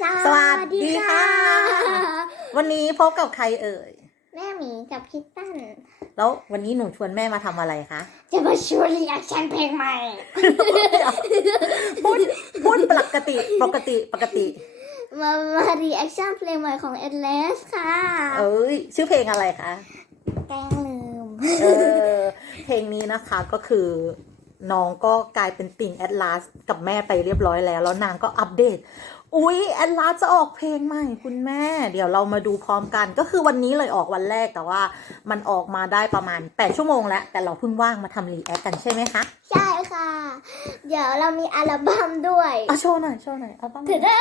สวัสดีค่ะ วันนี้พบกับใครเอ่ย แม่หมีกับคิตตัน แล้ววันนี้หนูชวนแม่มาทำอะไรคะ จะมาชวนรีแอคชั่นเพลงใหม่ พูดพูดปกติปกติปกติ มามารีแอคชั่นเพลงใหม่ของเอเลสค่ะ เอ้ย ชื่อเพลงอะไรคะ แกล้งลืม เออ เพลงนี้นะคะก็คือ น้องก็กลายเป็นติ่งแอดลาสกับแม่ไปเรียบร้อยแล้ว แล้วนางก็อัปเดต อุ๊ยแอดลาสจะออกเพลงใหม่คุณแม่ เดี๋ยวเรามาดูพร้อมกันก็คือวันนี้เลยออกวันแรกแต่ว่ามันออกมาได้ประมาณ 8 ชั่วโมงแล้ว แต่เราเพิ่งว่างมาทำรีแอคกันใช่ไหมคะ ใช่ค่ะ เดี๋ยวเรามีอัลบั้มด้วยอะโชว์หน่อยโชว์หน่อยเอาบ้างถึงได้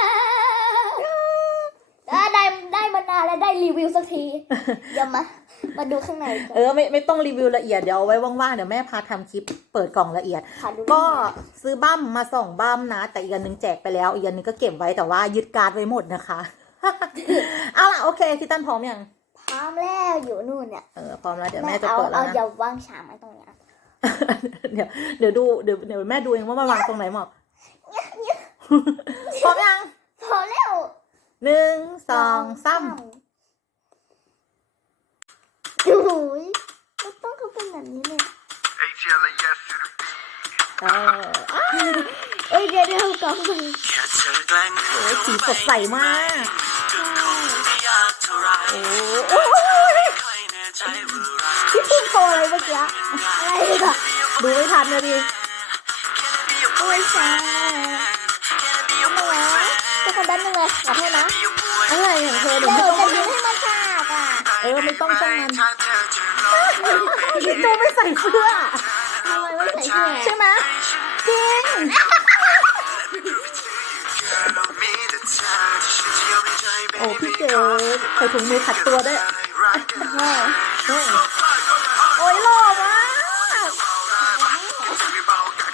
ได้ได้มานานแล้วได้รีวิวสักทีเดี๋ยวมา มาดูข้างในกัเอนอไม่ไม่ต้องรีวิวละเอียดเดี๋ยวเอาไว้ว่างๆเดี๋ยวแม่พาทำคลิปเปิดกล่องละเอียดขอดูก็ซื้อบั้มมาสองบั้มนะ แต่อีกอันหนึงแจกไปแล้ว อีกอันหนึงก็เก็บไว้แต่ว่ายึดการ์ดไว้หมดนะคะ เอาล่ะโอเคคิดตันพร้อมยังพร้อมแล้วอยู่นู่นเนี่ยเออพร้อมแล้วเดี๋ยวแม่จะเอาเปิดแล้เอาวนะ เดี๋ยววางฉากไว้ตรงเนี้ยเดี๋ยวเดี๋ยวดูเดี๋ยวเดี๋ยวแม่ดูเองว่ามันวางตรงไหนเหมาะพร้อมยังพอแล้วหนึ่งสองสาม โอ้โหยมันต้องเขาเป็นแบบนี้เลย ATLAS to the B เอออะเอ้ยเดี๋ยวเดี๋ยวก่อนแค่เธอแกล้งโอ้ยสีสดใสมากก็คงไม่ยากเท่าไรโอ้โอ้ยใครแน่ใจว่ารักพี่ปุ้มโชว์อะไรเมื่อกี้อะไรอะดูไม่ทันเลยดิโอ้ยแซ่ทำไมวะทุกคนด้านหนึงเลยขอโทษนะอะไรอย่ เออไม่ต้องช่างมันถ้าเธอจะรอพี่ตูไม่ใส่เสื้อทำไมไม่ใส่เสื้อใช่ไหมจริงมีแต่เธอที่ฉันเที่ยวในใจโอ้พี่เก๋ใส่ถุงมือขัดตัวด้วยรักกันแม่เฮ้ยโอ้ยหล่อมาก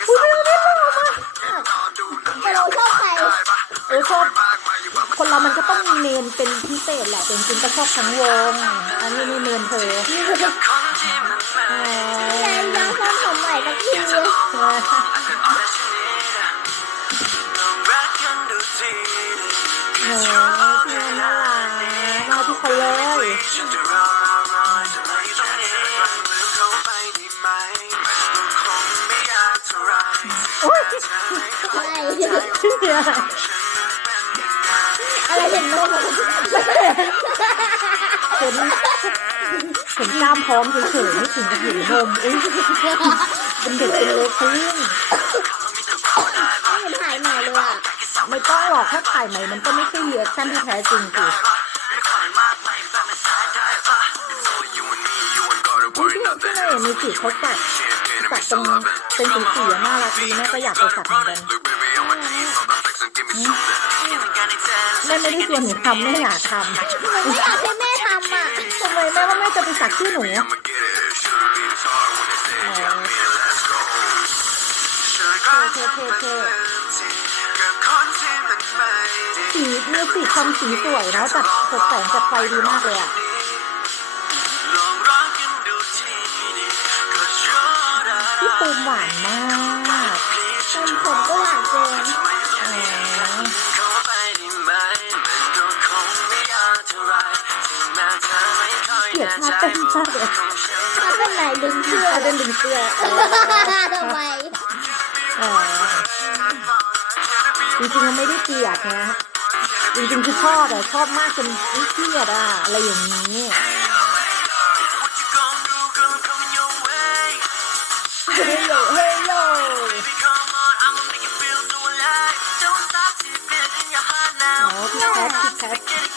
อุ้ยไม่หล่อมากแต่เราชอบใครเออชอบ คนเรามันก็ต้องมีเมนเป็นพิเศษแหละแต่จริงๆก็ชอบทั้งวง อันนี้มีเมนเธอคนที่มันไม่อ๋อแม่ยังทำผมใหม่สักทีลองรักกันดูทีโอ้พี่น่ารักทุกคนเลยฉันะรอรอรอจะไม่ต้องเองลืมเขาไปได้ไหมมันคงไม่ยากเท่าไรโอ้ยเธอไม่เขาเนี่ย อะไรเห็นนมเห็นเห็นกล้ามพร้อมเฉยๆไม่ถึงกับเห็นนมอุ้ยเป็นเด็กเป็นเล็กพึ่งไม่เห็นถ่ายใหม่เลยอะไม่ต้องหรอกถ้าถ่ายใหม่มันก็ไม่ใช่เรียกชั่นที่แท้จริงสิพี่พี่เนยมีสีเขาสักสักตรงเป็นสีสีน่ารักดีแม่ก็อยากไปสักเหมือนกัน แม่ไม่ได้ชวนหนูทำแม่อยากทหนูไม่อยากให้แม่ทำอะทำไมแม่ว่าแม่จะไปสักชื่อหนูเท่เท่เท่สีมีสีทำสีสวยเนาะจัดตกแต่งจัดไฟดีมากเลยอะพี่ปูหวานมากผมผมก็หวานเกิน เกลียดท่าเต้นมากเลยถ้าเป็นไหนดึงเชือท่ากเต้นดึงเสื้อเออทำไมอ๋อจริงๆมันไม่ได้เกลียดนะจริงๆคือชอบอะชอบมากจนไม่เครียดอะอะไรอย่างนี้เฮ้ยโยเฮ้ยโยอ๋อพี่แคทพี่แคท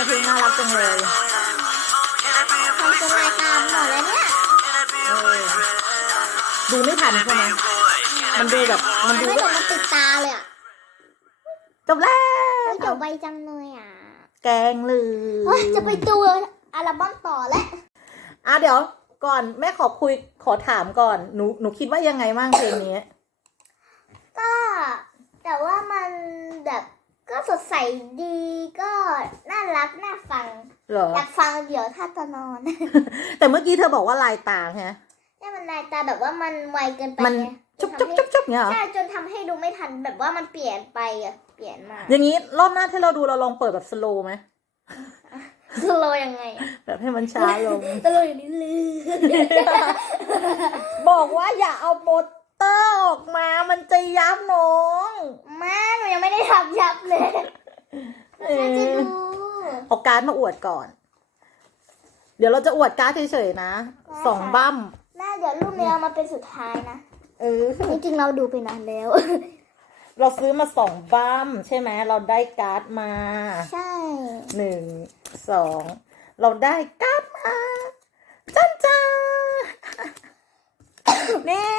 อะไรเพลงน่ารักจังเลยทำเป็นรายการหมดแล้วเนี่ยเออดูไม่ทันใช่ไหมมันดูแบบมันดูไม่แบเดี๋ยวบมันติดตาเลยอะจบแล้วเฮ้ยจบไวจังเลยอะ แกงเลยเฮ้ยจะไปดูอัลบั้มต่อแล้วอะเดี๋ยวก่อนแม่ขอคุยขอถามก่อนหนูหนูคิดว่ายังไงบ้างเพลงนี้ ก็แต่ว่ามันแบบก็สดใสดีก็น่ารักน่าฟังเหรอ อยากฟังเดี๋ยวถ้าจะนอน แต่เมื่อกี้เธอบอกว่าลายตาฮะนี่มันลายตาแบบว่ามันไวเกินไปมัน ไงจุ๊บจจุ๊นบทำให้จุ๊บจุ๊บเนี่ยเหรอ ใช่จนทำให้ดูไม่ทันแบบว่ามันเปลี่ยนไปอะเปลี่ยนมาอย่างนี้รอบหน้าที่เราดูเราลองเปิดแบบสโลว์ไหม สโลว์ยังไงอะแบบให้มันช้าลง สโลว์อย่างนี้เลยบอกว่าอย่าเอาโปสเตอร์ออกมา มันจะยับน้อง แม่หนูยังไม่ได้ ทำยับเลยเออแค่จะดูเอาการ์ดมาอวดก่อน เดี๋ยวเราจะอวดการ์ดเฉยๆนะสองบั้มแม่เดี๋ยวรูปนี้เอามาเป็นสุดท้ายนะ เออ จริงๆเราดูไปนานแล้ว เราซื้อมาสองบั้มใช่ไหมเราได้การ์ดมาใช่ หนึ่งสองเราได้การ์ดมาจ้าจ้า นี่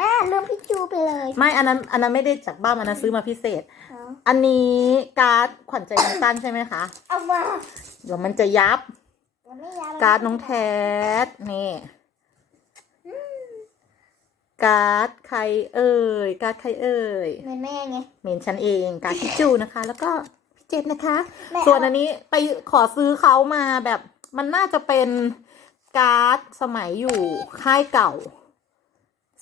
แม่ลืมพี่จูไปเลยไม่อันนั้นอันนั้นไม่ได้จากบ้านอันนั้นซื้อมาพิเศษ เอาอันนี้การ์ดขวัญใจน้องตั้นใช่ไหมคะเอามาเดี๋ยวมันจะยับมันไม่ยับการ์ดน้องแทสนี่การ์ดใครเอ่ยการ์ดใครเอ่ยเหมือนแม่ไงเมนฉันเองการ์ดพี่จูนะคะ แล้วก็พี่เจษนะคะ แม่ส่วนเอาอันนี้ไปขอซื้อเขามาแบบมันน่าจะเป็นการ์ดสมัยอยู่ค่ายเก่า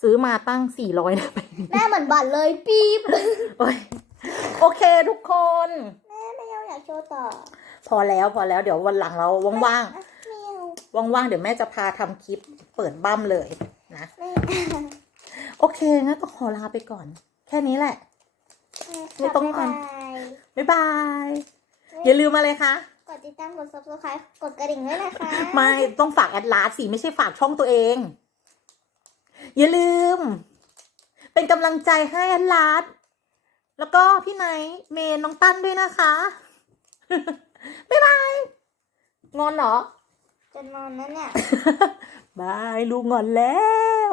ซื้อมาตั้งสี่ร้อยนะแม่เหมือนบัตรเลยปี๊บโอ้ยโอเคทุกคน แม่ไม่เอาอยากโชว์ต่อพอแล้วพอแล้วเดี๋ยววันหลังเราว่างอะไม่เอาๆว่างๆเดี๋ยวแม่จะพาทำคลิปเปิดบั้มเลยนะ ไม่เอาโอเคงั้นก็ขอลาไปก่อน แค่นี้แหละ ไม่ต้องอ่านบ๊ายบายบ๊าย บายอย่าลืมมาเลยคะ กดติดตามกด subscribe กดกระดิ่งด้วยนะคะ ไม่ต้องฝากแอดลาสสิไม่ใช่ฝากช่องตัวเอง อย่าลืม เป็นกำลังใจให้แอดลาสแล้วก็พี่ไนท์เมย์น้องตั้นด้วยนะคะ บ๊ายบาย งอนเหรอ จะนอนนะเนี่ย บายลูกงอนแล้ว